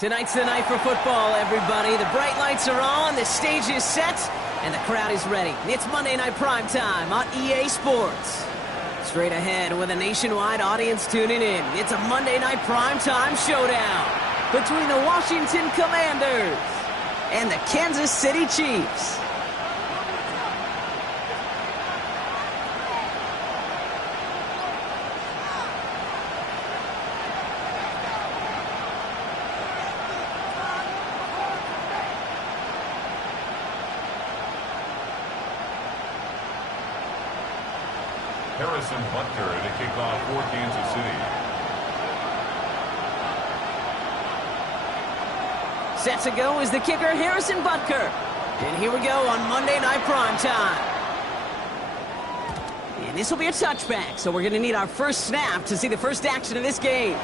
Tonight's the night for football, everybody. The bright lights are on, the stage is set, and the crowd is ready. It's Monday Night Primetime on EA Sports. Straight ahead with a nationwide audience tuning in, it's a Monday Night Primetime showdown between the Washington Commanders and the Kansas City Chiefs. Harrison Butker to kick off for Kansas City. Set to go is the kicker, Harrison Butker. And here we go on Monday Night Primetime. And this will be a touchback, so we're going to need our first snap to see the first action of this game.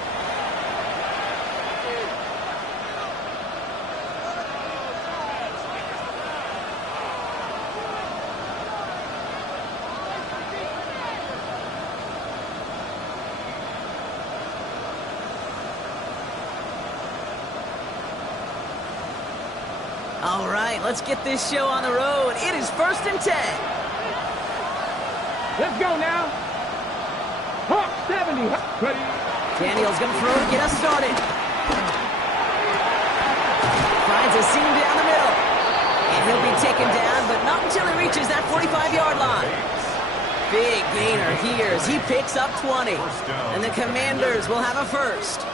All right, let's get this show on the road. It is 1st and 10. Let's go now. Hawk 70. Ready. Daniel's going to throw to get us started. Finds a seam down the middle. And he'll be taken down, but not until he reaches that 45-yard line. Big gainer here as he picks up 20. And the Commanders will have a first.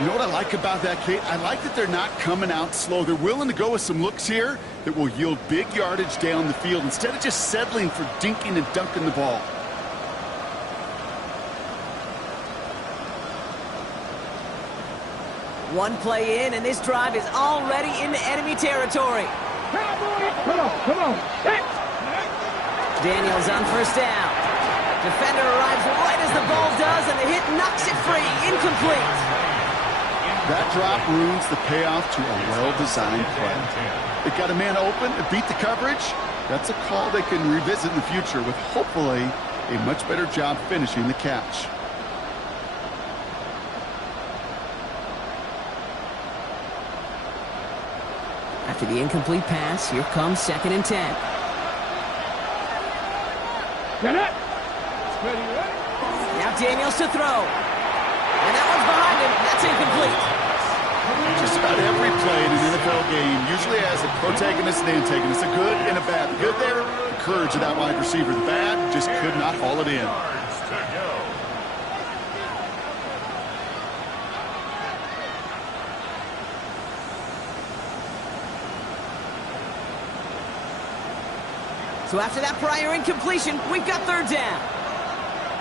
You know what I like about that, Kate? I like that they're not coming out slow. They're willing to go with some looks here that will yield big yardage down the field instead of just settling for dinking and dunking the ball. One play in, and this drive is already into enemy territory. Come on. Daniels on first down. Defender arrives right as the ball does, and the hit knocks it free. Incomplete. That drop ruins the payoff to a well-designed play. It got a man open, it beat the coverage. That's a call they can revisit in the future with hopefully a much better job finishing the catch. After the incomplete pass, here comes 2nd and 10. Get it. Ready. Now Daniels to throw. And that one's behind him. That's incomplete. Just about every play in an NFL game usually has a protagonist and antagonist, a good and a bad. The good there, the courage of that wide receiver. The bad just could not haul it in. So after that prior incompletion, we've got 3rd down.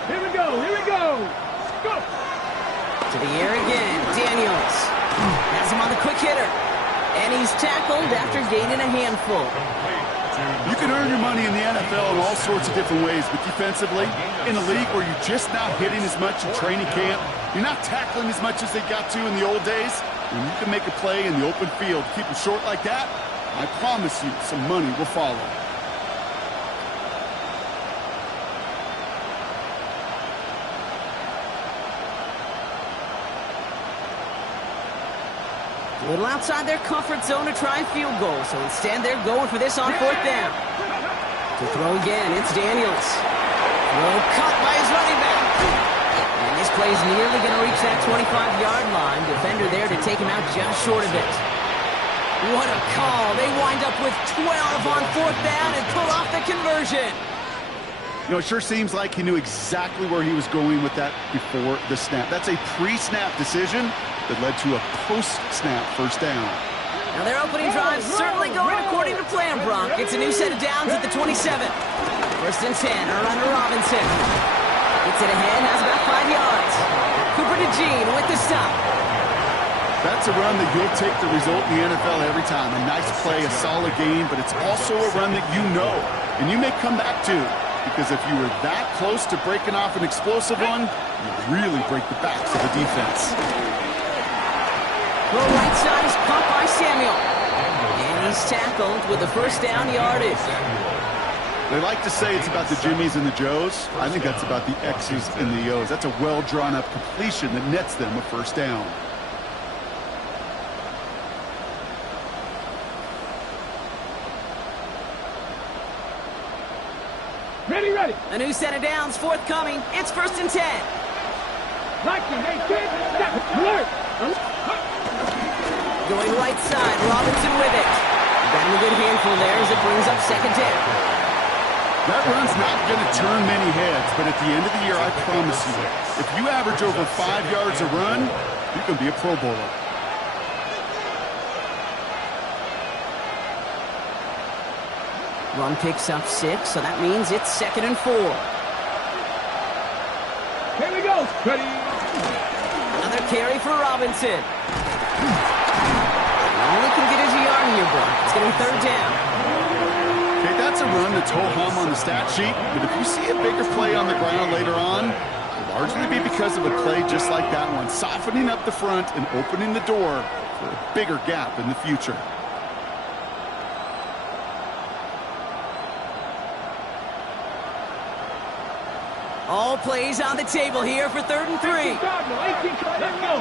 Here we go. Go. To the air again, Daniels has him on the quick hitter. And he's tackled after gaining a handful. You can earn your money in the NFL in all sorts of different ways, but defensively, in a league where you're just not hitting as much in training camp, you're not tackling as much as they got to in the old days, when you can make a play in the open field, keep them short like that, I promise you some money will follow. A little outside their comfort zone to try and field goal, so instead they're going for this on 4th down. To throw again, it's Daniels. Throw caught by his running back. And this play's nearly going to reach that 25-yard line. Defender there to take him out just short of it. What a call. They wind up with 12 on 4th down and pull off the conversion. You know, it sure seems like he knew exactly where he was going with that before the snap. That's a pre-snap decision that led to a post-snap first down. Now their opening drive certainly going according to plan, Brock. It's a new set of downs at the 27. 1st and 10, Arundel Robinson. Gets it ahead, has about 5 yards. Cooper to Jean with the stop. That's a run that you'll take the result in the NFL every time. A nice play, a solid game, but it's also a run that you know, and you may come back to. Because if you were that close to breaking off an explosive one, you really break the backs of the defense. The right side is caught by Samuel. And he's tackled with the first down yardage. They like to say it's about the Jimmies and the Joes. I think that's about the X's and the O's. That's a well-drawn-up completion that nets them a first down. Ready, ready. A new set of downs forthcoming. It's 1st and 10. Like you, hey, kid. Step. Alert. Going right side, Robinson with it. Got him a good handful there as it brings up 2nd down. That run's not going to turn many heads, but at the end of the year, I promise you, if you average over 5 yards a run, you can be a Pro Bowler. Run picks up 6, so that means it's 2nd and 4. Here we go. Ready. Another carry for Robinson. Only can get his yard here, Brock. It's going to be 3rd down. Okay, that's a run that's ho-hum on the stat sheet, but if you see a bigger play on the ground later on, it'll largely be because of a play just like that one, softening up the front and opening the door for a bigger gap in the future. All plays on the table here for 3rd and 3. Let's go.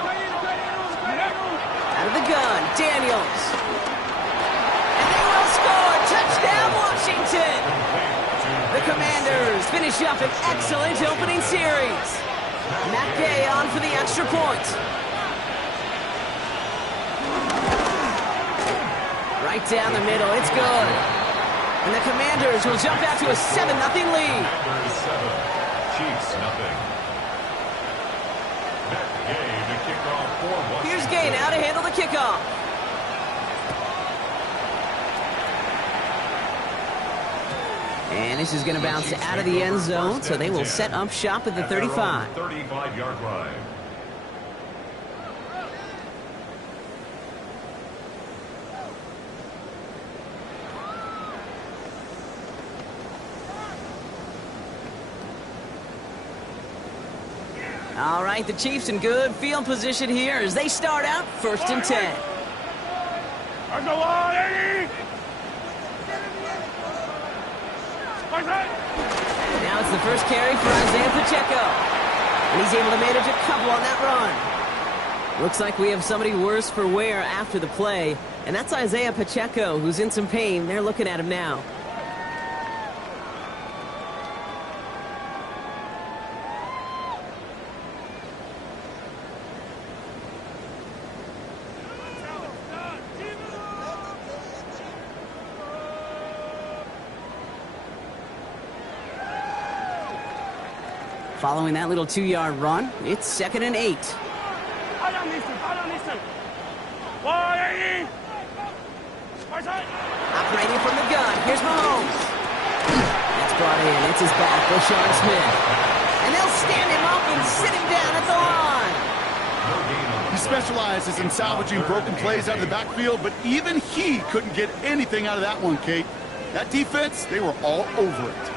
Out of the gun, Daniels. And they will score. Touchdown, Washington. The Commanders finish up an excellent opening series. Matt Gay on for the extra point. Right down the middle, it's good. And the Commanders will jump out to a 7-0 lead. Chiefs, nothing. Matt Gay, the kickoff for Washington. Here's Gay now to handle the kickoff. And this is going to bounce out of the end zone, so they will set up shop at the 35. 35-yard line. All right, the Chiefs in good field position here as they start out 1st and 10. Now it's the first carry for Isaiah Pacheco. And he's able to manage a couple on that run. Looks like we have somebody worse for wear after the play. And that's Isaiah Pacheco, who's in some pain. They're looking at him now. Following that little 2-yard run, it's 2nd and 8. Operating from the gun, here's Mahomes. That's brought in, it's his back, Rashard Smith. And they'll stand him up and sit him down at the line. He specializes in salvaging broken plays out of the backfield, but even he couldn't get anything out of that one, Kate. That defense, they were all over it.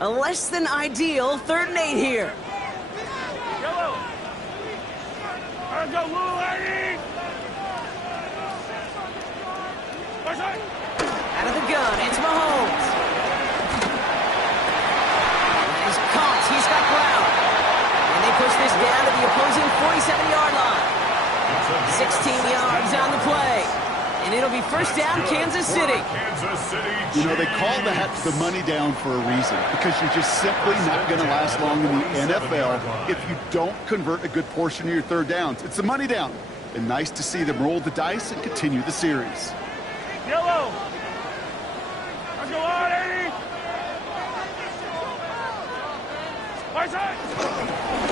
A less than ideal 3rd and 8 here. Out of the gun, it's Mahomes. He's caught, he's got ground. And they push this down to the opposing 47-yard line. 16 yards on the play. And it'll be 1st down, Kansas City. You know, they call that the money down for a reason, because you're just simply not going to last long in the NFL if you don't convert a good portion of your 3rd downs. It's the money down. And nice to see them roll the dice and continue the series. Yellow. Let's go on, Eddie.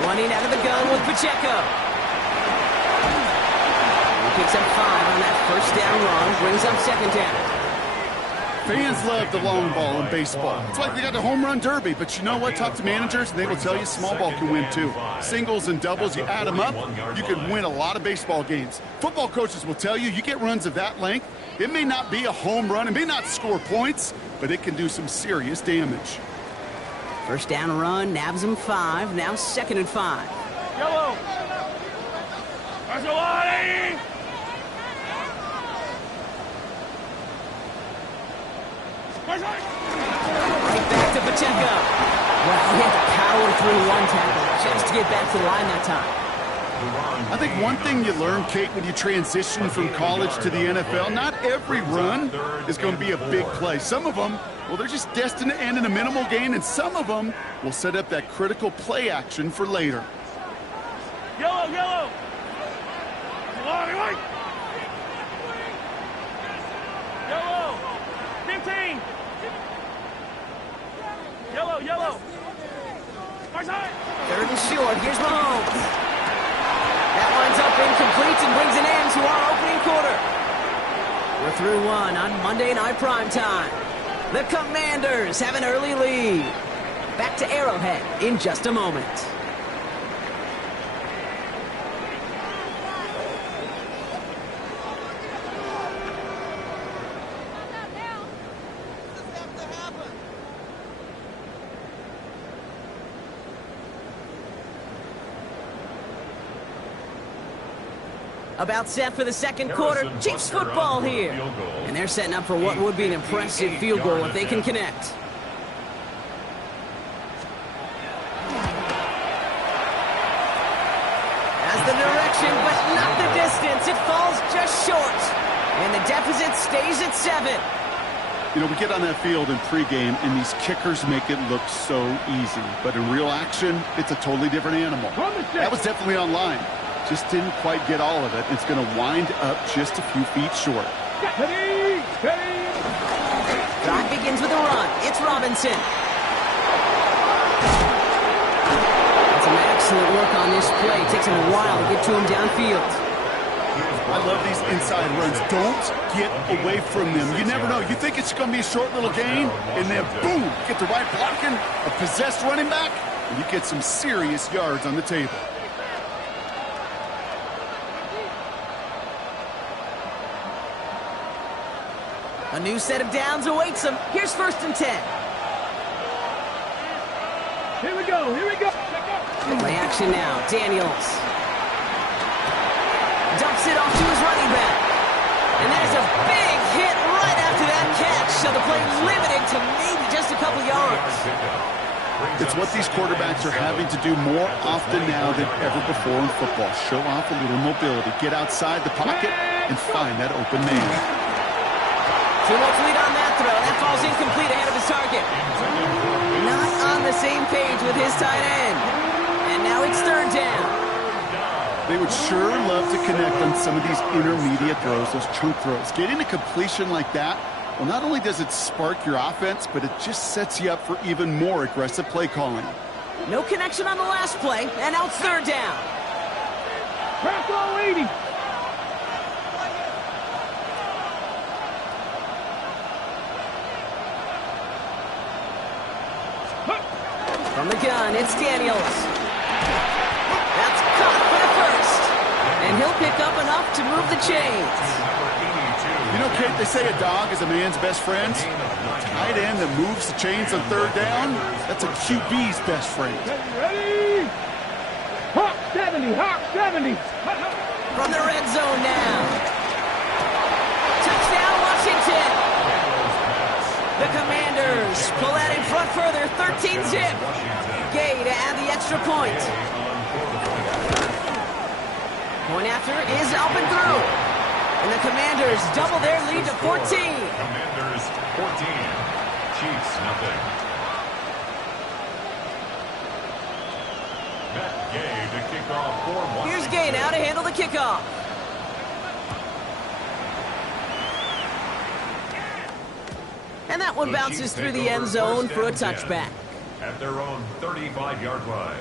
Running out of the gun with Pacheco. Picks up 5 on that 1st down run, brings up 2nd down. Fans love the long ball in baseball. It's like they got the home run derby, but you know what? Talk to managers, and they will tell you small ball can win too. Singles and doubles, you add them up, you can win a lot of baseball games. Football coaches will tell you, you get runs of that length, it may not be a home run, it may not score points, but it can do some serious damage. 1st down run, nabs him 5, now 2nd and 5. Yellow. Let's go on, Eddie. Right back to Pacheco. Well, he had to power power through one tackle just to get back to the line that time. I think one thing you learn, Kate, when you transition from college to the NFL, not every run is going to be a big play. Some of them, well, they're just destined to end in a minimal gain, and some of them will set up that critical play action for later. Yellow, yellow. Yellow. 15. Yellow, yellow. Far side. Third and short. Here's Mahomes. That winds up incomplete and brings an end to our opening quarter. We're through one on Monday Night Primetime. The Commanders have an early lead. Back to Arrowhead in just a moment. About set for the second quarter. Chiefs football here. And they're setting up for what would be an impressive field goal if they can connect. Has the direction, but not the distance. It falls just short. And the deficit stays at 7. You know, we get on that field in pregame, and these kickers make it look so easy. But in real action, it's a totally different animal. That was definitely on line. Just didn't quite get all of it. It's going to wind up just a few feet short. Drive begins with a run. It's Robinson. That's some excellent work on this play. It takes him a while to get to him downfield. I love these inside runs. Don't get away from them. You never know. You think it's going to be a short little gain, and then boom, get the right blocking, a possessed running back, and you get some serious yards on the table. A new set of downs awaits them. Here's 1st and 10. Here we go, here we go. Play action now. Daniels dumps it off to his running back. And there's a big hit right after that catch. So the play limited to maybe just a couple yards. It's what these quarterbacks are having to do more often now than ever before in football. Show off a little mobility. Get outside the pocket and find that open man. Too much lead on that throw. That falls incomplete ahead of his target. Not on the same page with his tight end. And now it's 3rd down. They would sure love to connect on some of these intermediate throws, those chunk throws. Getting a completion like that, well, not only does it spark your offense, but it just sets you up for even more aggressive play calling. No connection on the last play, and now it's 3rd down. Crack all 80. From the gun, it's Daniels. That's caught for the 1st. And he'll pick up enough to move the chains. You know, Kate, they say a dog is a man's best friend. A tight end that moves the chains on 3rd down, that's a QB's best friend. Ready? Hawk 70, Hawk 70. From the red zone now. Touchdown, Washington. The Commanders pull that in front further, 13-zip. Gay to add the extra point. Point after is up and through. And the Commanders double their lead to 14. Commanders 14, Chiefs nothing. Matt Gay to kick off for Washington. Here's Gay now to handle the kickoff. And that one bounces through the end zone for a touchback. At their own 35-yard line.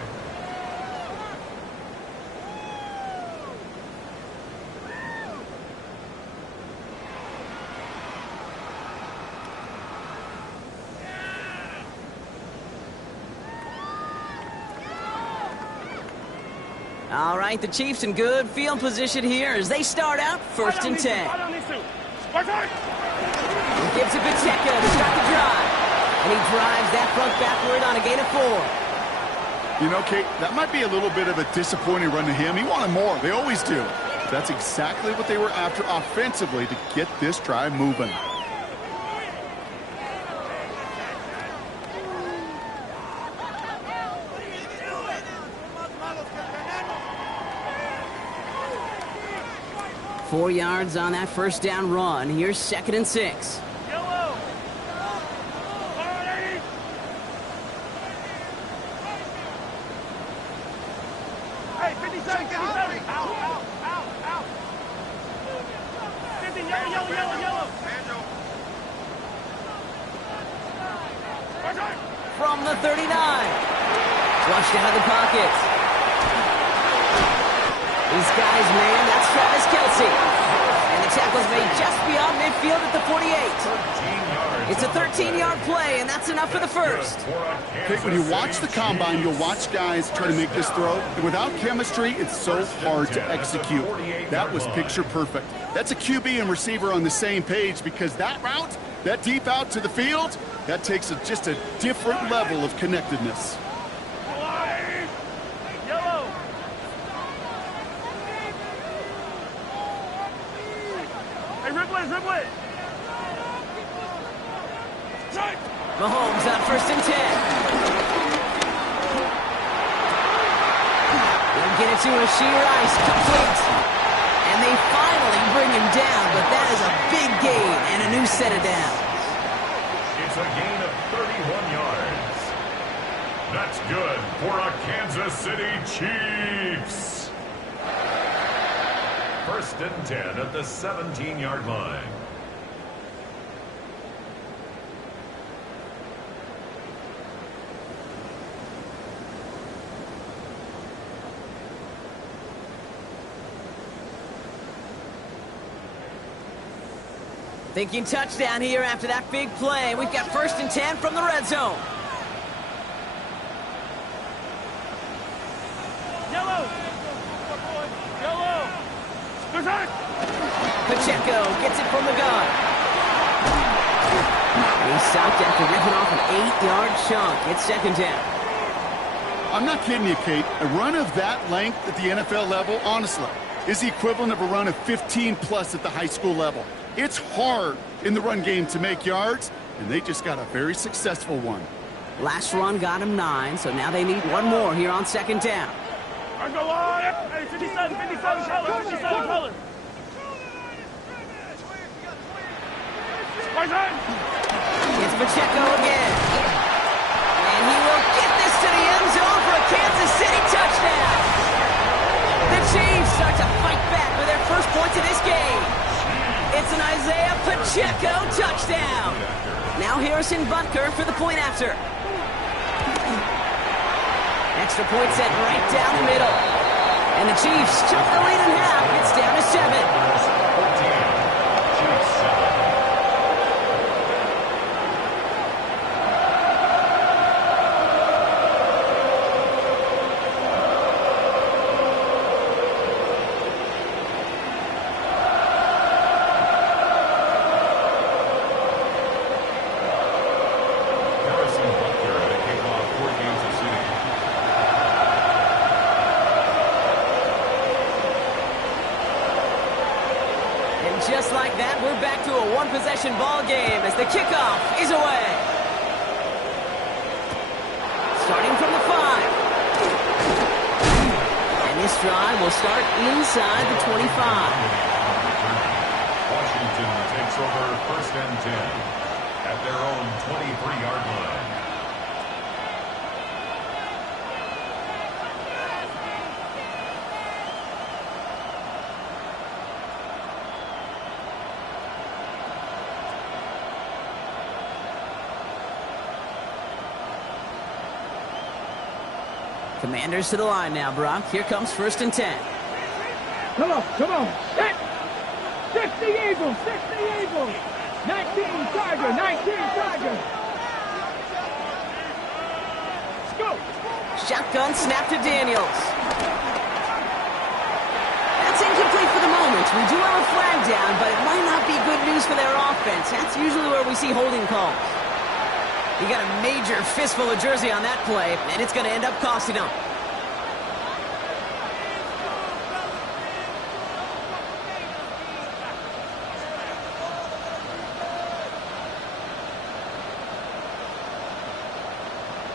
All right, the Chiefs in good field position here as they start out 1st and 10. Gives it Pacheco to start the drive. And he drives that front backward on a gain of 4. You know, Kate, that might be a little bit of a disappointing run to him. He wanted more. They always do. That's exactly what they were after offensively to get this drive moving. 4 yards on that first down run. Here's 2nd and 6. Yellow. Hey, 57, 57. Out. 50, yellow. From the 39. Flushed out of the pocket. These guys, man, that's Travis Kelce. And the tackle's made just beyond midfield at the 48. It's a 13-yard play, and that's enough for the first. Okay, when you watch the combine, you'll watch guys try to make this throw. And without chemistry, it's so hard to execute. That was picture perfect. That's a QB and receiver on the same page because that route, that deep out to the field, that takes just a different level of connectedness. Yellow. Hey, Ripley. Mahomes on 1st and 10. They'll get it to Rashee Rice, complete. And they finally bring him down, but that is a big gain and a new set of downs. It's a gain of 31 yards. That's good for a Kansas City Chiefs. 1st and 10 at the 17-yard line. Thinking touchdown here after that big play. We've got 1st and 10 from the red zone. Yellow. Pacheco gets it from the gun. He's stopped after ripping off an 8-yard chunk. It's 2nd down. I'm not kidding you, Kate. A run of that length at the NFL level, honestly, is the equivalent of a run of 15-plus at the high school level. It's hard in the run game to make yards, and they just got a very successful one. Last run got him 9, so now they need one more here on 2nd down. Hey, 57 color. It's Pacheco again. And he will get this to the end zone for a Kansas City touchdown. The Chiefs start to fight back with their first points of this game. It's an Isaiah Pacheco touchdown. Now Harrison Butker for the point after. Extra point set right down the middle. And the Chiefs chop the lead in half. It's down to 7. Chiefs 7. Just like that, we're back to a one-possession ball game as the kickoff is away. Starting from the 5. And this drive will start inside the 25. Washington takes over 1st and 10 at their own 23-yard line. Commanders to the line now, Brock. Here comes 1st and 10. Come on. 60 Eagles. 19 Tiger. Let's go. Shotgun snap to Daniels. That's incomplete for the moment. We do have a flag down, but it might not be good news for their offense. That's usually where we see holding calls. You got a major fistful of jersey on that play, and it's going to end up costing them.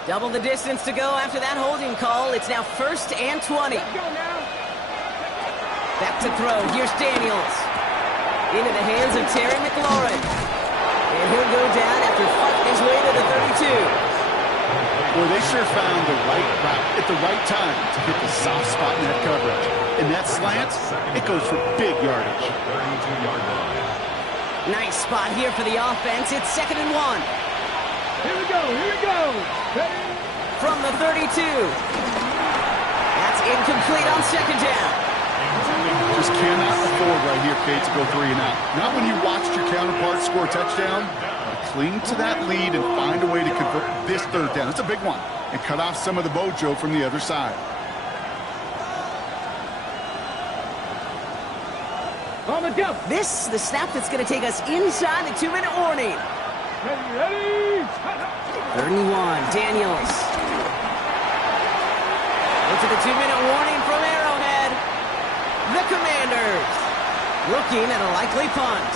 Double the distance to go after that holding call. It's now 1st and 20. Let's go now. Back to throw. Here's Daniels. Into the hands of Terry McLaurin. And he'll go down after fighting his way to the 32. Boy, they sure found the right route at the right time to hit the soft spot in that coverage. And that slant, it goes for big yardage. 32-yard line. Nice spot here for the offense. It's 2nd and 1. Here we go, here we go. Ready? From the 32. That's incomplete on 2nd down. Just cannot afford right here, Kate, to go 3 and out. Not when you watched your counterpart score a touchdown. Cling to that lead and find a way to convert this 3rd down. It's a big one. And cut off some of the mojo from the other side. On the jump. This is the snap that's going to take us inside the 2-minute warning. Ready? 31, Daniels. Into the 2-minute warning from Arrowhead. The Commanders looking at a likely punt.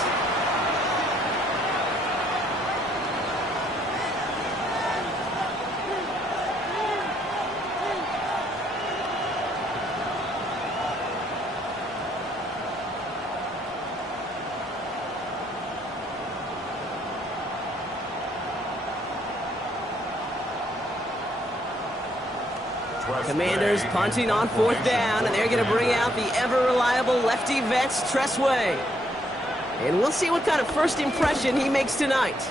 Commanders punting on 4th down, and they're going to bring out the ever-reliable lefty vets, Tressway. And we'll see what kind of first impression he makes tonight.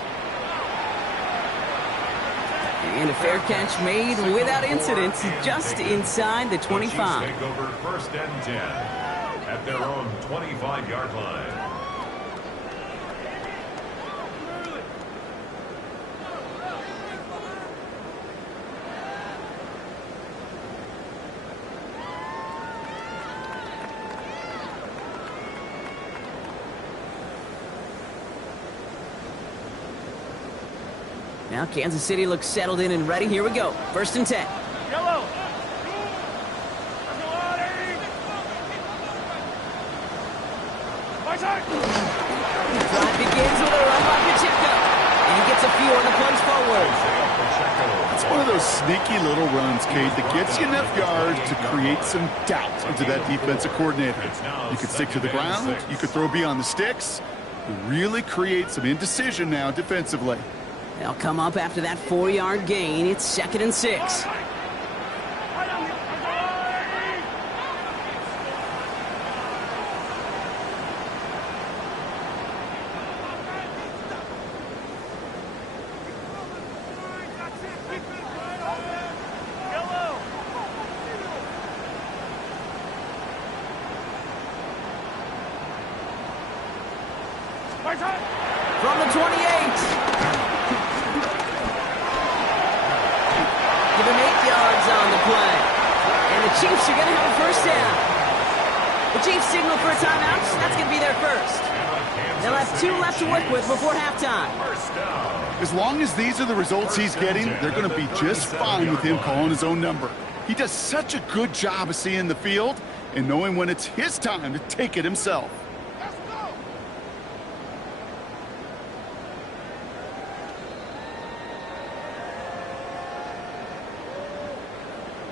And a fair catch made without incident, just inside the 25. Take over 1st and 10 at their own 25-yard line. Now Kansas City looks settled in and ready. Here we go. 1st and 10. Yellow. Drive begins with a run by Pacheco. And he gets a few on the punch forward. It's one of those sneaky little runs, Kate, that gets you enough yards to create some doubt into that defensive coordinator. You could stick to the ground. You could throw beyond the sticks. Really create some indecision now defensively. They'll come up after that 4-yard gain. It's 2nd and 6. From the 28. Give him 8 yards on the play. And the Chiefs are going to have a 1st down. The Chiefs signal for a timeout. That's going to be their first. They'll have 2 left to work with before halftime. As long as these are the results he's getting, they're going to be just fine with him calling his own number. He does such a good job of seeing the field and knowing when it's his time to take it himself.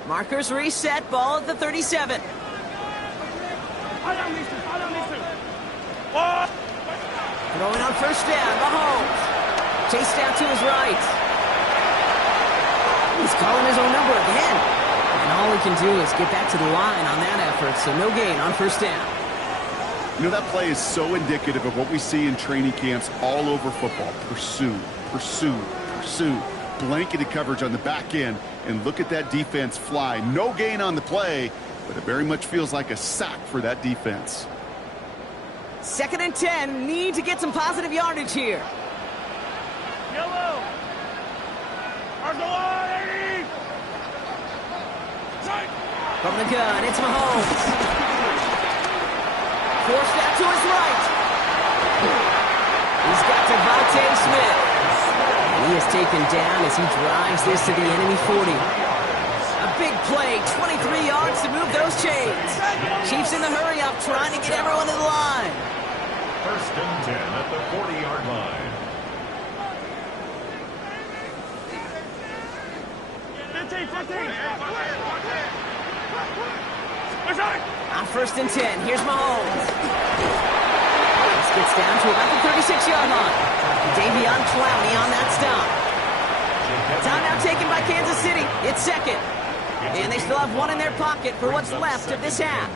Markers reset, ball at the 37. Throwing on 1st down, Mahomes. Chase down to his right. He's calling his own number again. And all he can do is get back to the line on that effort, so no gain on 1st down. You know, that play is so indicative of what we see in training camps all over football. Pursue, pursue, pursue. Blanketed coverage on the back end, and look at that defense fly. No gain on the play, but it very much feels like a sack for that defense. 2nd and 10, need to get some positive yardage here. Yellow. From the gun, it's Mahomes. Forced out to his right. He's got Devontae Smith. He is taken down as he drives this to the enemy 40. A big play, 23 yards to move those chains. Chiefs in the hurry up, trying to get everyone to the line. 1st and 10 at the 40-yard line. 15. On 1st and 10, here's Mahomes. This gets down to about the 36-yard line. Davion Clowney on that stop. Timeout taken by Kansas City. It's second. And they still have one in their pocket for what's left of this half.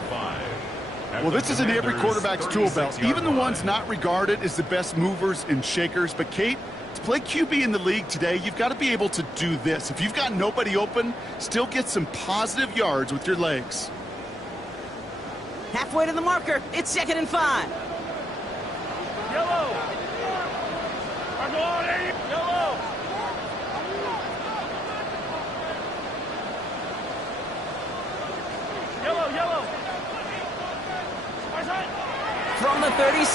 Well, this is in every quarterback's tool belt, even the ones not regarded as the best movers and shakers. But, Kate, to play QB in the league today, you've got to be able to do this. If you've got nobody open, still get some positive yards with your legs. Halfway to the marker. It's 2nd and 5. Yellow. Yellow. Yellow. From the 36.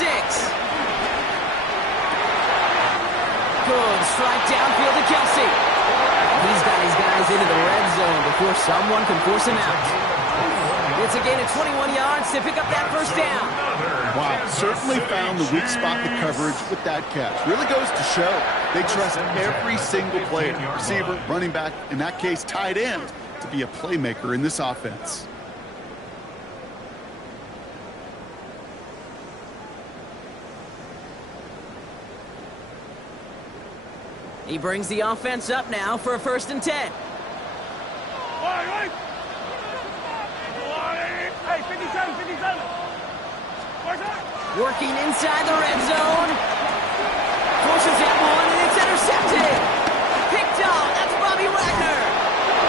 Good strike downfield to Kelsey. He's got his guys into the red zone before someone can force him out. It's a gain of 21 yards to pick up that first down. Wow, certainly found the weak spot in the coverage with that catch. Really goes to show they trust every single player, receiver, running back, in that case, tight end, to be a playmaker in this offense. He brings the offense up now for a 1st and 10. Hey, 57. Working inside the red zone. Forces that one, and it's intercepted. Picked off. That's Bobby Wagner.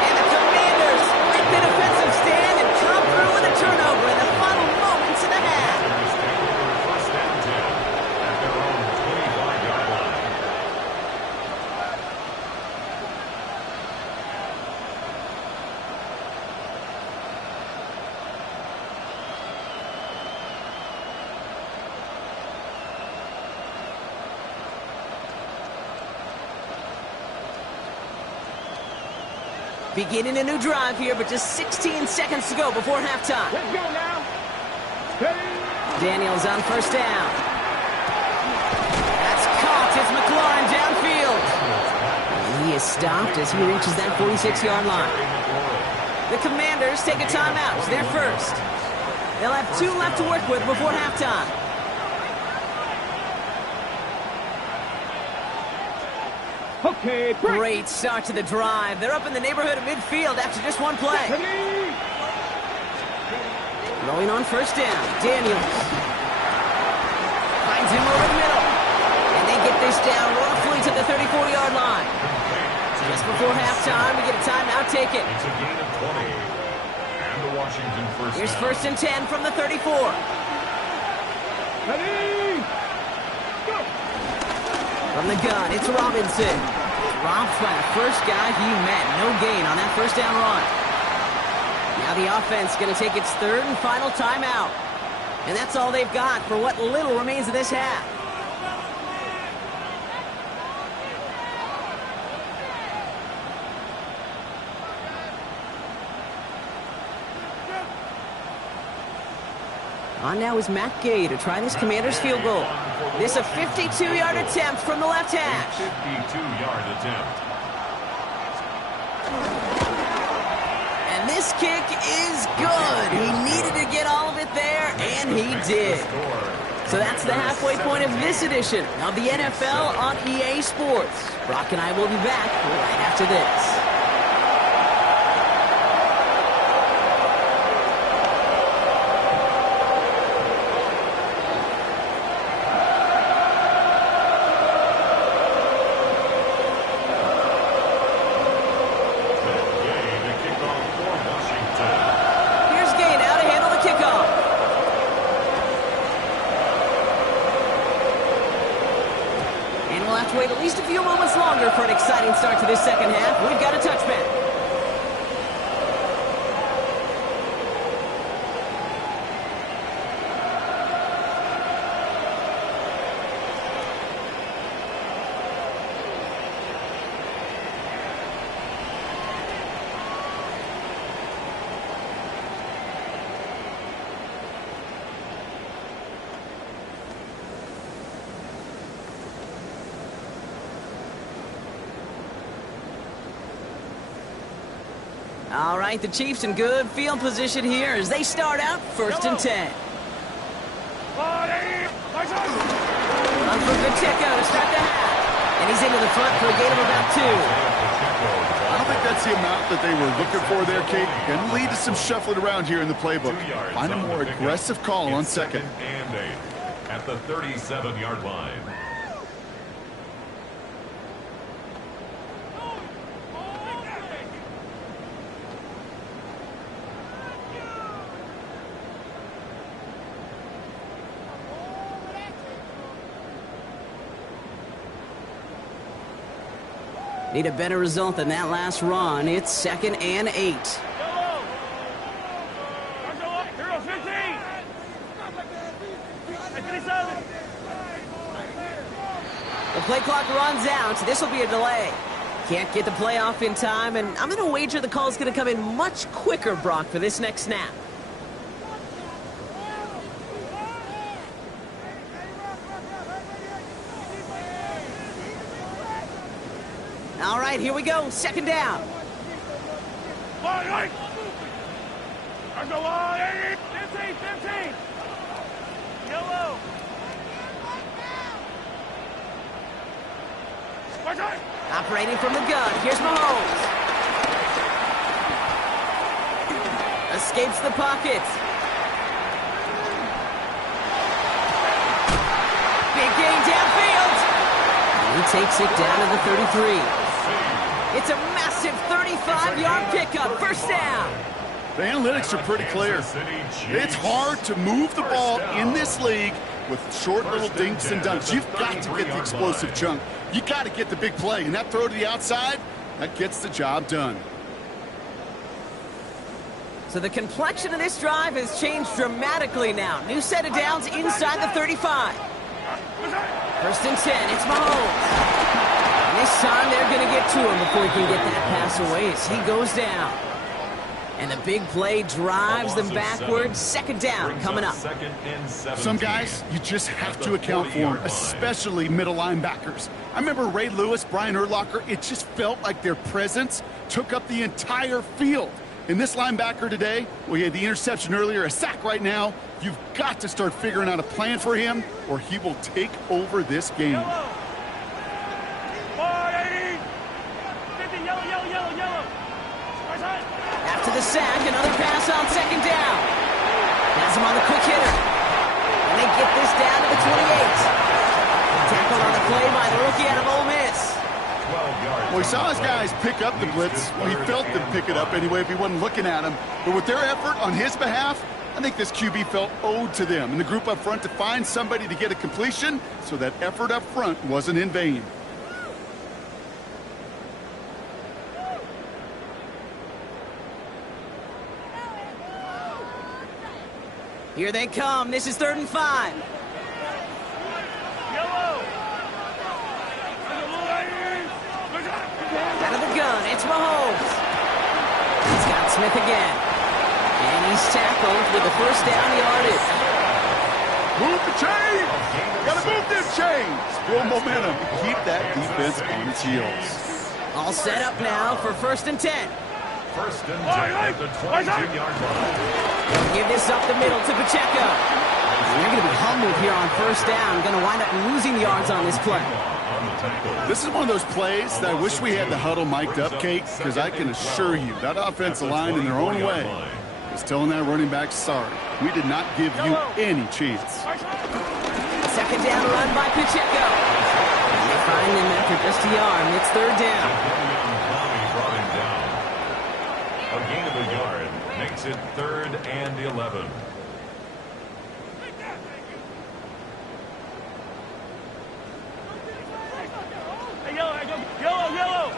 And the Commanders make the defensive stand and come through with a turnover in the final moments of the half. First and 10 at their own 25-yard line. Beginning a new drive here, but just 16 seconds to go before halftime. Let's go now. Ready? Daniels on 1st down. That's caught. It's McLaurin downfield. And he is stopped as he reaches that 46-yard line. The Commanders take a timeout. They're first. They'll have 2 left to work with before halftime. Okay, break. Great start to the drive. They're up in the neighborhood of midfield after just one play. Ready? Going on 1st down. Daniels finds him over the middle. And they get this down roughly to the 34-yard line. Just before halftime, we get a timeout taken. It's a gain of 20. And the Washington first Here's down. 1st and 10 from the 34. Ready? Go. From the gun, it's Robinson. Dropped by the first guy he met. No gain on that 1st down run. Now the offense going to take its 3rd and final timeout. And that's all they've got for what little remains of this half. On now is Matt Gay to try this Commander's field goal. This a 52-yard attempt from the left hash. 52-yard attempt. And this kick is good. He needed to get all of it there, and he did. So that's the halfway point of this edition of the NFL on EA Sports. Brock and I will be back right after this. Wait at least a few moments longer for an exciting start to this second half. We've got a touchback. All right, the Chiefs in good field position here as they start out 1st and 10. On for Pacheco to start the half. And he's into the front for a gain of about 2. I don't think that's the amount that they were looking for there, Kate. Going to lead to some shuffling around here in the playbook. Find a more aggressive call on second. And 8 at the 37-yard line. Need a better result than that last run. It's 2nd and 8. The play clock runs out. This will be a delay. Can't get the play off in time, and I'm going to wager the call is going to come in much quicker, Brock, for this next snap. All right, here we go. 2nd down. Yellow. Operating from the gun. Here's Mahomes. Escapes the pocket. Big gain downfield. He takes it down to the 33. It's a massive 35-yard pickup. 1st down. The analytics are pretty clear. It's hard to move the ball in this league with short little dinks and dunks. You've got to get the explosive chunk. You got to get the big play. And that throw to the outside, that gets the job done. So the complexion of this drive has changed dramatically now. New set of downs inside the 35. 1st and 10. It's Mahomes. And this time they're going to get to him before he can get that pass away as he goes down. And the big play drives them backwards. 2nd down coming up. Some guys, you just have to account for them, especially middle linebackers. I remember Ray Lewis, Brian Urlacher. It just felt like their presence took up the entire field. And this linebacker today, well, he had the interception earlier, a sack right now. You've got to start figuring out a plan for him, or he will take over this game. After the sack, another pass on 2nd down. Has him on the quick hitter. And they get this down to the 28. Tackled on the play by the rookie out of Ole Miss. Well, he saw his guys pick up the blitz. Well, he felt them pick it up anyway if he wasn't looking at him. But with their effort on his behalf, I think this QB felt owed to them and the group up front to find somebody to get a completion, so that effort up front wasn't in vain. Here they come. This is 3rd and 5. Out of the gun, it's Mahomes. He's got Smith again. And he's tackled with the 1st down yardage. Move the chains! Gotta move them chains! Build momentum. Keep that defense on its heels. All set up now for 1st and 10. 1st and 10 at the 22-yard line. They'll give this up the middle to Pacheco. They're going to be humbled here on 1st down. Going to wind up losing yards on this play. This is one of those plays that I wish we had the huddle mic'd up, Kate, because I can assure you that offensive line in their own way is telling that running back, sorry, we did not give you any chance. 2nd down run by Pacheco. And they find him after just a yard. It's 3rd down. A gain of a yard makes it 3rd and 11. Yellow.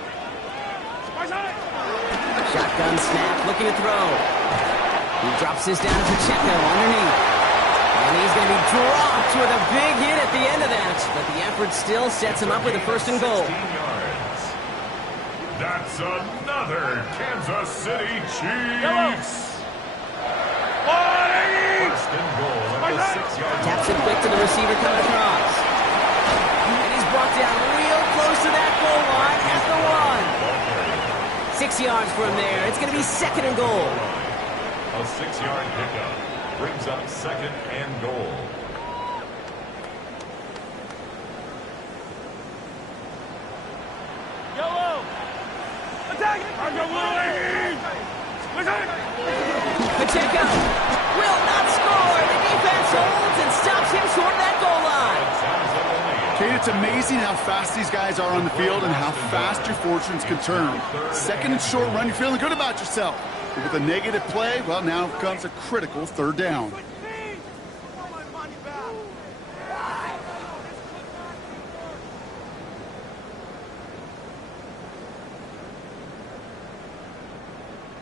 Shotgun snap, looking to throw. He drops this down to Pacheco underneath. And he's going to be dropped with a big hit at the end of that. But the effort still sets him up with a 1st and goal. That's another Kansas City Chiefs. First and goal at the 6-yard line. Taps it quick to the receiver coming across. And he's brought down real close to that goal line at the 1. 6 yards from there. It's going to be 2nd and goal. A 6-yard pickup brings up 2nd and goal. Yellow. Attack! Pacheco will not score. The defense holds and stops him short of that goal line. Kate, it's amazing how fast these guys are on the field and how fast your fortunes can turn. 2nd and short run, you're feeling good about yourself. But with a negative play, well, now comes a critical 3rd down.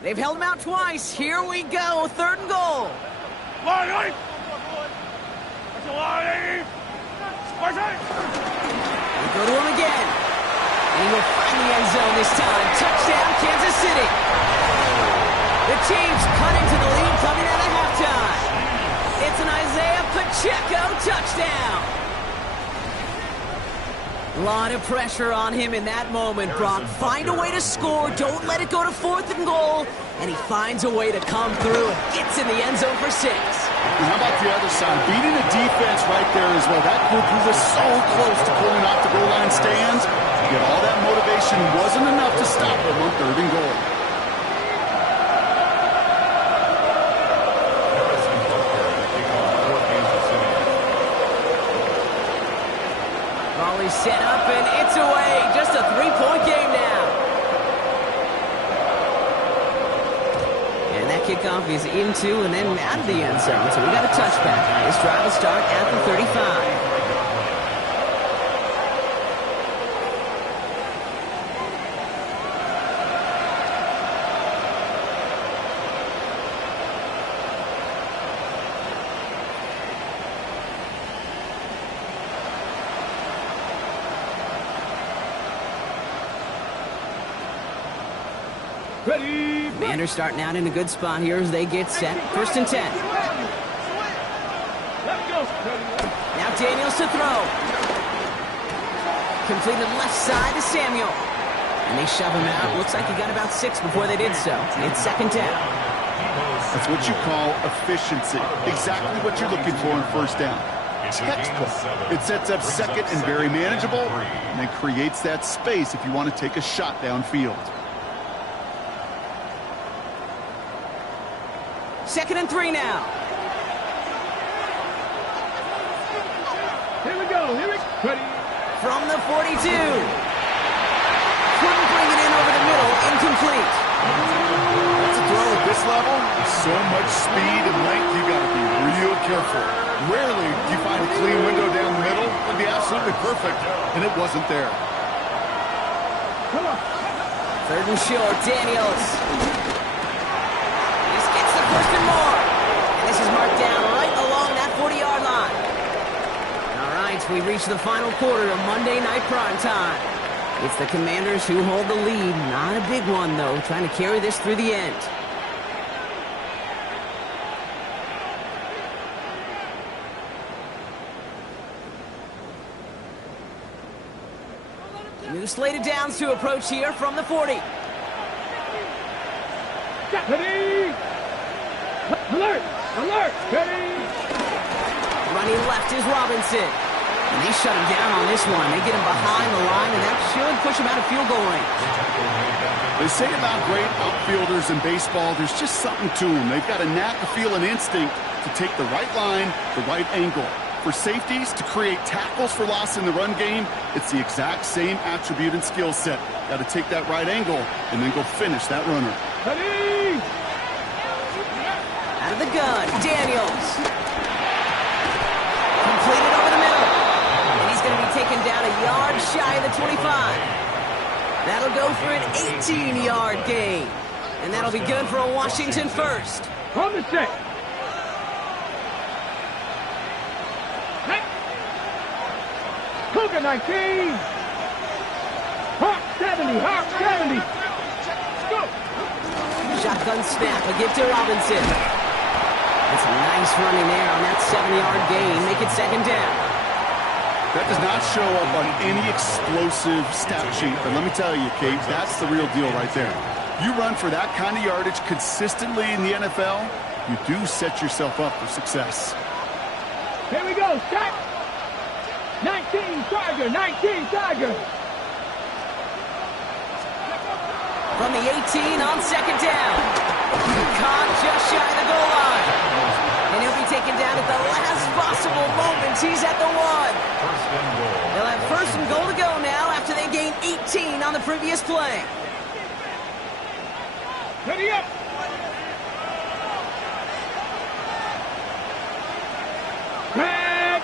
They've held him out twice. Here we go. 3rd and goal. We go to him again. And he will find the end zone this time. Touchdown, Kansas City. The Chiefs cut into the lead coming out of halftime. It's an Isaiah Pacheco touchdown. A lot of pressure on him in that moment, Brock. Find a way to score. Don't let it go to 4th and goal. And he finds a way to come through and gets in the end zone for 6. And how about the other side? Beating the defense right there as well. That group who was so close to pulling off the goal line stands, yet all that motivation wasn't enough to stop them on 3rd and goal. Volley set up and it's away. Just a 3-point game now. Kickoff is into and then out of the end zone. So we got a touchback. This drive will start at the 35. Ready. Commanders starting out in a good spot here as they get set. 1st and 10. Now Daniels to throw. Completed left side to Samuel. And they shove him out. Looks like he got about 6 before they did so. It's 2nd down. That's what you call efficiency. Exactly what you're looking for in 1st down. Textbook. It sets up 2nd and very manageable, and then creates that space if you want to take a shot downfield. 2nd and 3 now. Here we go. Ready. From the 42. Couldn't bring it in over the middle. Incomplete. That's a throw at this level. With so much speed and length, you got to be real careful. Rarely do you find a clean window down the middle. It would be absolutely perfect, and it wasn't there. Come on. 3rd and short. Daniels. First and more. And this is marked down right along that 40-yard line. All right, we reach the final quarter of Monday Night Primetime. It's the Commanders who hold the lead. Not a big one, though, trying to carry this through the end. New slate of downs to approach here from the 40. Ready. Alert! Alert! Ready! Running left is Robinson. And they shut him down on this one. They get him behind the line, and that should push him out of field goal range. They say about great outfielders in baseball, there's just something to them. They've got a knack, a feel, an instinct to take the right line, the right angle. For safeties, to create tackles for loss in the run game, it's the exact same attribute and skill set. Got to take that right angle and then go finish that runner. Ready! Out of the gun, Daniels. Completed over the middle. And he's going to be taken down a yard shy of the 25. That'll go for an 18-yard gain. And that'll be good for a Washington first. On the 6. Cougar 19. Hawk 70. Hawk 70. Go. Shotgun snap. A give to Robinson. That's a nice running there on that 7-yard gain. Make it 2nd down. That does not show up on any explosive stat sheet, but let me tell you, Kate, that's the real deal right there. You run for that kind of yardage consistently in the NFL, you do set yourself up for success. Here we go, start. 19 Tiger, 19 Tiger. From the 18 on second down. Caught just shy of the goal line. And he'll be taken down at the last possible moment. He's at the 1. They'll have first and goal to go now after they gained 18 on the previous play. Ready up. Back.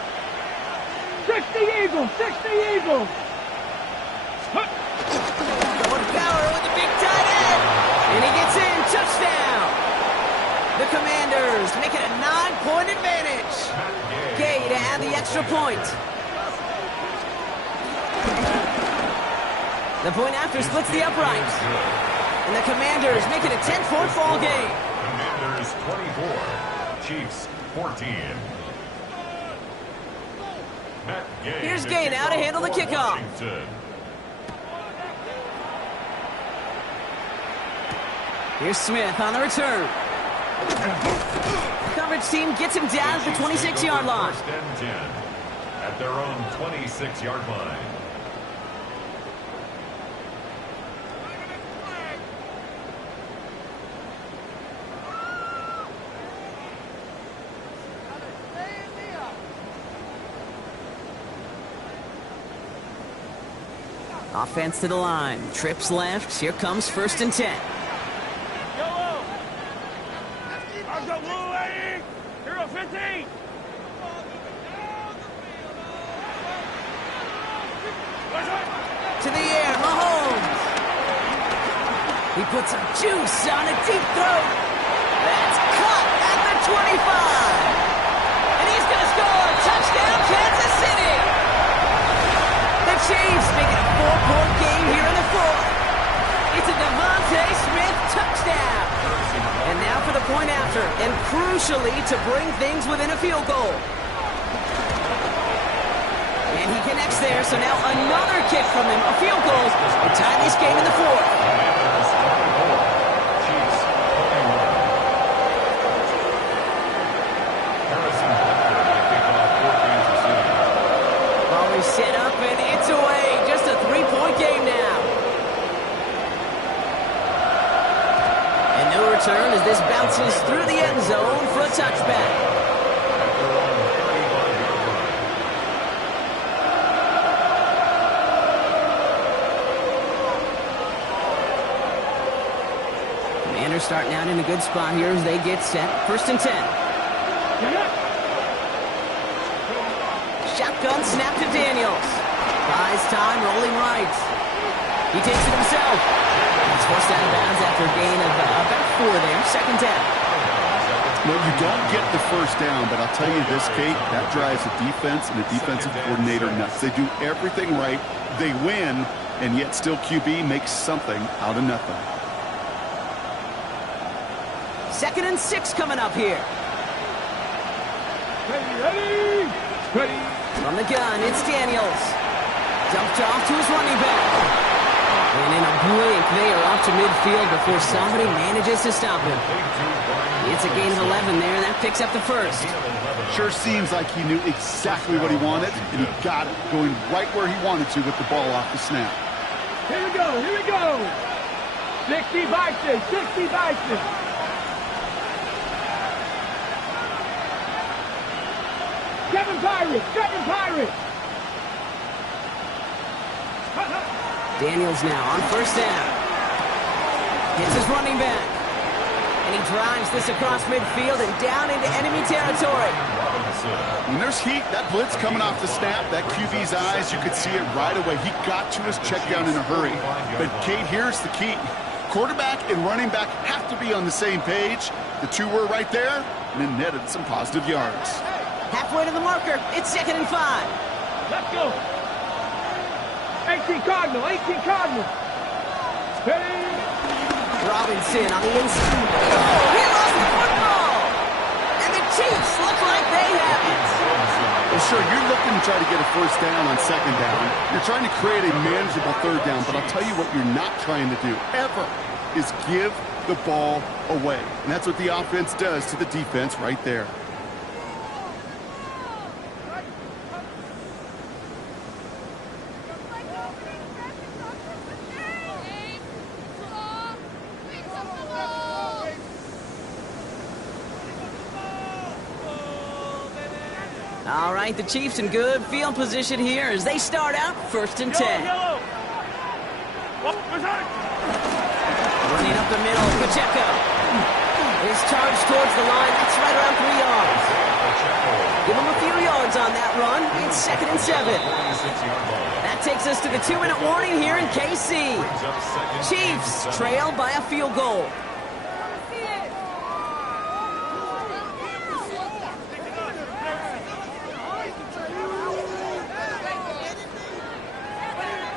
60 Eagles, 60 Eagles. Going power with the big tight end. And he gets in. Touchdown. The Commanders make it a 9-point advantage. Gay to add the extra point. The point after splits the uprights. And the Commanders make it a 10-point ball game. Commanders 24, Chiefs 14. Here's Gay now to handle the kickoff. Here's Smith on the return. Coverage team gets him down at the 26-yard line. First and 10 at their own 26-yard line. Offense to the line. Trips left. Here comes first and 10. Hero 15. To the air, Mahomes. He puts some juice on a deep throw. That's caught at the 25. And he's going to score. Touchdown, Kansas City. The Chiefs make it a 4-point game here in the 4th. It's a Devontae Smith touchdown. And now for the point after, and crucially to bring things within a field goal. And he connects there, so now another kick from him, a field goal, to tie this game in the 4th. Always set up, and it's away. Just a 3-point game now. And no return as this bounces through the end zone for a touchback. Commanders starting out in a good spot here as they get set. First and 10. Shotgun snap to Daniels. Buys time, rolling right. He takes it himself. He's forced out of bounds after a gain of about 4 there. Second down. Well, you don't get the first down, but I'll tell you this, Kate, that drives the defense and the defensive coordinator nuts. They do everything right. They win, and yet still QB makes something out of nothing. 2nd and 6 coming up here. Ready. From the gun, it's Daniels. Dumped off to his running back. And in a blink, they are off to midfield before somebody manages to stop him. It's a gain of 11 there, and that picks up the first. Sure seems like he knew exactly what he wanted, and he got it, going right where he wanted to with the ball off the snap. Here we go. 60 Bison. Seven Pirates. Daniels now on first down. Hits his running back. And he drives this across midfield and down into enemy territory. When there's heat, that blitz coming off the snap, that QB's eyes, you could see it right away. He got to his check down in a hurry. But, Kate, here's the key. Quarterback and running back have to be on the same page. The two were right there, and it netted some positive yards. Halfway to the marker. It's 2nd and 5. Let's go. 18 Cardinal. Hey. Robinson on the inside. Oh, he lost the football. And the Chiefs look like they have it. Well, sure, you're looking to try to get a first down on second down. You're trying to create a manageable third down, but I'll tell you what you're not trying to do, ever, is give the ball away. And that's what the offense does to the defense right there. All right, the Chiefs in good field position here as they start out 1st and 10. Running up the middle, Pacheco. His charge towards the line, that's right around 3 yards. Give him a few yards on that run. It's 2nd and 7. That takes us to the 2-minute warning here in KC. Chiefs trail by a field goal.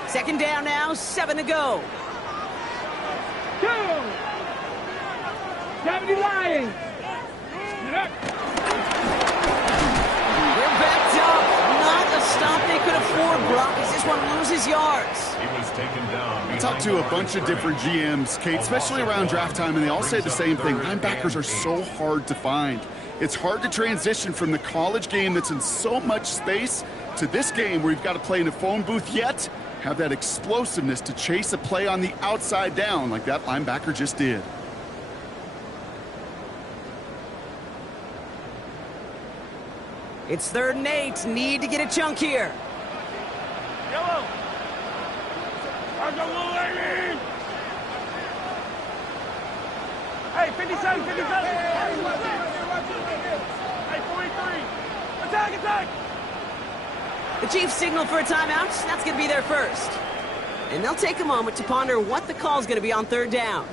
Second down now, 7 to go. 70 Lions. They're backed up. Not a stop they could afford, Brock, as this one loses yards. He was taken down. I talked to a bunch of different GMs, Kate, especially around draft time, and they all say the same thing. Linebackers are so hard to find. It's hard to transition from the college game that's in so much space to this game where you've got to play in a phone booth, yet have that explosiveness to chase a play on the outside down like that linebacker just did. It's 3rd and 8. Need to get a chunk here. Yellow. Hey, 57, 57. Hey, 43. Attack. The Chiefs signal for a timeout. That's going to be their first. And they'll take a moment to ponder what the call is going to be on 3rd down.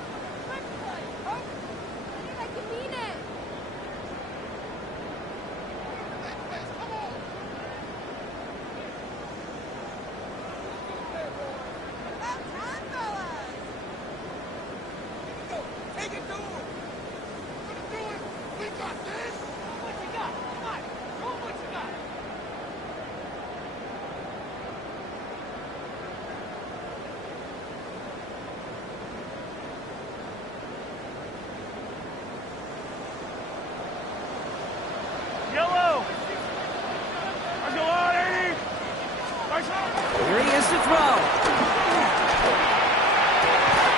Here he is to throw.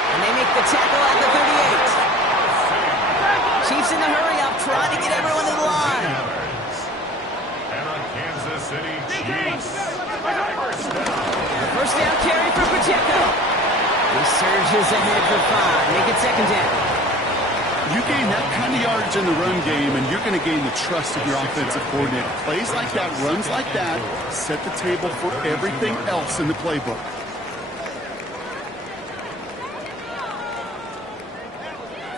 And they make the tackle at the 38. Chiefs in the hurry-up, trying to get everyone to the line. And a Kansas City Chiefs. First down carry for Pacheco. He surges ahead for 5. Make it 2nd down. You gain that kind of yardage in the run game, and you're going to gain the trust of your offensive coordinator. Plays like that, runs like that, set the table for everything else in the playbook.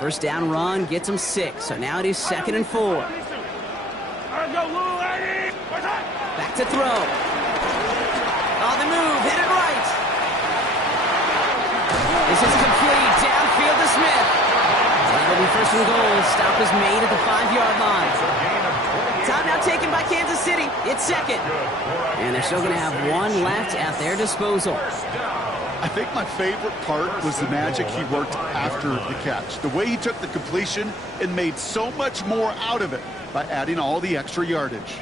First down run gets him 6, so now it is 2nd and 4. Back to throw. On the move, hit it right. This is complete, downfield to Smith. It'll be 1st and goal. Stop is made at the 5-yard line. Timeout taken by Kansas City. It's 2nd. And they're still going to have 1 left at their disposal. I think my favorite part was the magic he worked after the catch. The way he took the completion and made so much more out of it by adding all the extra yardage.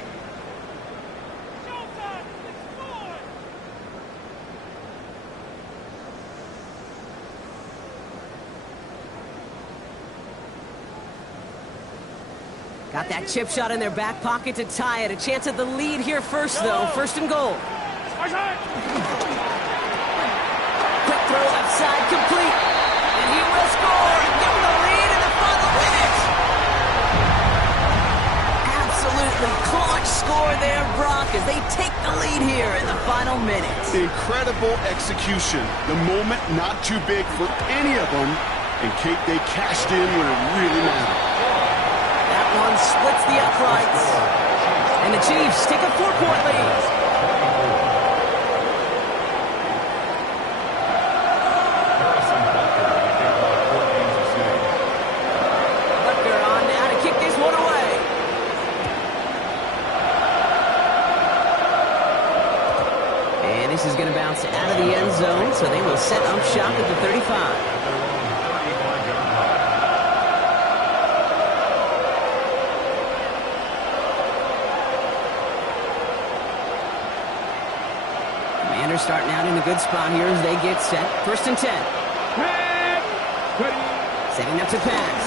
Got that chip shot in their back pocket to tie it. A chance at the lead here first, though. 1st and goal. Quick throw left side, complete. And he will score and give them the lead in the final minute. Absolutely clutch score there, Brock, as they take the lead here in the final minute. Incredible execution. The moment not too big for any of them. And Kate, they cashed in when it really mattered. One splits the uprights. And the Chiefs take a 4-point lead. Butker on now to kick this one away. And this is going to bounce out of the end zone, so they will set up shop at the 35. Commanders starting out in a good spot here as they get set. 1st and 10. Setting up to pass.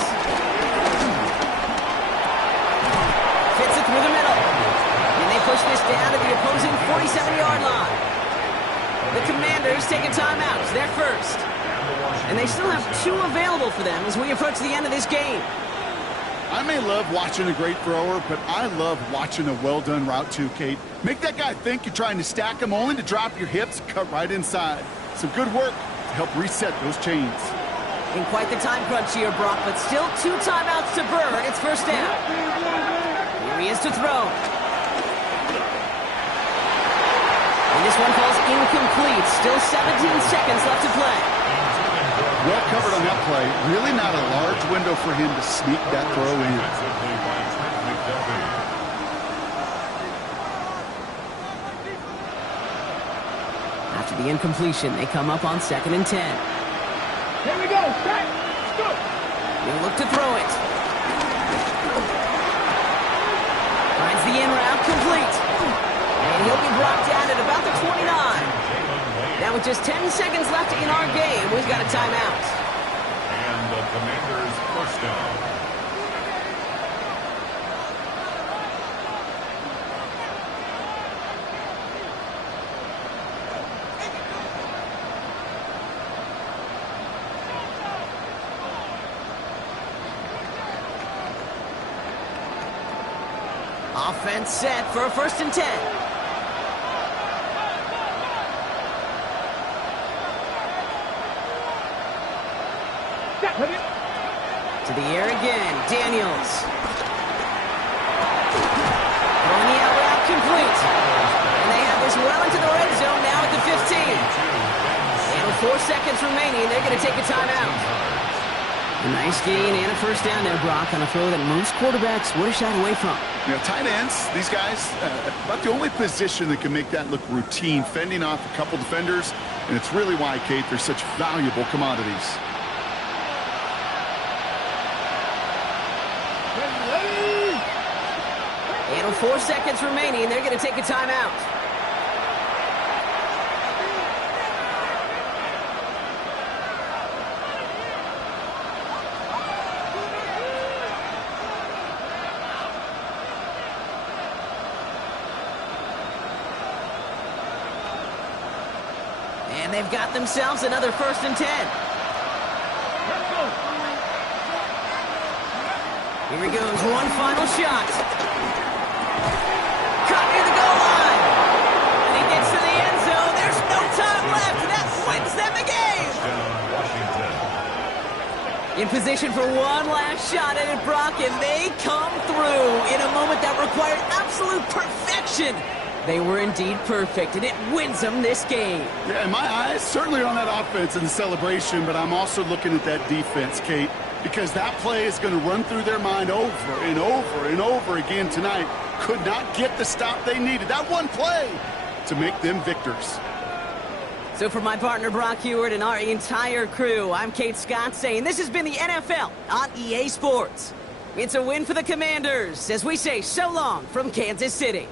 Fits it through the middle. And they push this down to the opposing 47-yard line. The Commanders take a timeout. They're first. And they still have 2 available for them as we approach the end of this game. I may love watching a great thrower, but I love watching a well-done route too, Kate. Make that guy think you're trying to stack him only to drop your hips, cut right inside. Some good work to help reset those chains. In quite the time crunch here, Brock, but still 2 timeouts to burn. It's 1st down. Here he is to throw. And this one falls incomplete. Still 17 seconds left to play. Well covered on that play. Really not a large window for him to sneak that throw in. After the incompletion, they come up on 2nd and 10. Here we go. Let's go. He'll look to throw it. Finds the in route complete. And he'll be brought down at about the 29. Now with just 10 seconds left in our game, we've got a timeout. And the Commanders' 1st down. Offense set for a 1st and 10. To the air again, Daniels. Throwing the out route complete. And they have this well into the red zone now at the 15. And with 4 seconds remaining, they're going to take a timeout. A nice gain and a 1st down there, Brock, on a throw that most quarterbacks would have shied away from. You know, tight ends, these guys, about the only position that can make that look routine, fending off a couple defenders, and it's really why, Kate, they're such valuable commodities. And with 4 seconds remaining, they're going to take a timeout. And they've got themselves another 1st and 10. Here he goes, one final shot. Caught near the goal line. And he gets to the end zone. There's no time left. That wins them the game. In position for one last shot at it, Brock, and they come through in a moment that required absolute perfection. They were indeed perfect, and it wins them this game. Yeah, my eyes certainly are on that offense and the celebration, but I'm also looking at that defense, Kate, because that play is going to run through their mind over and over and over again tonight. Could not get the stop they needed. That one play to make them victors. So for my partner Brock Heward and our entire crew, I'm Kate Scott saying this has been the NFL on EA Sports. It's a win for the Commanders as we say so long from Kansas City.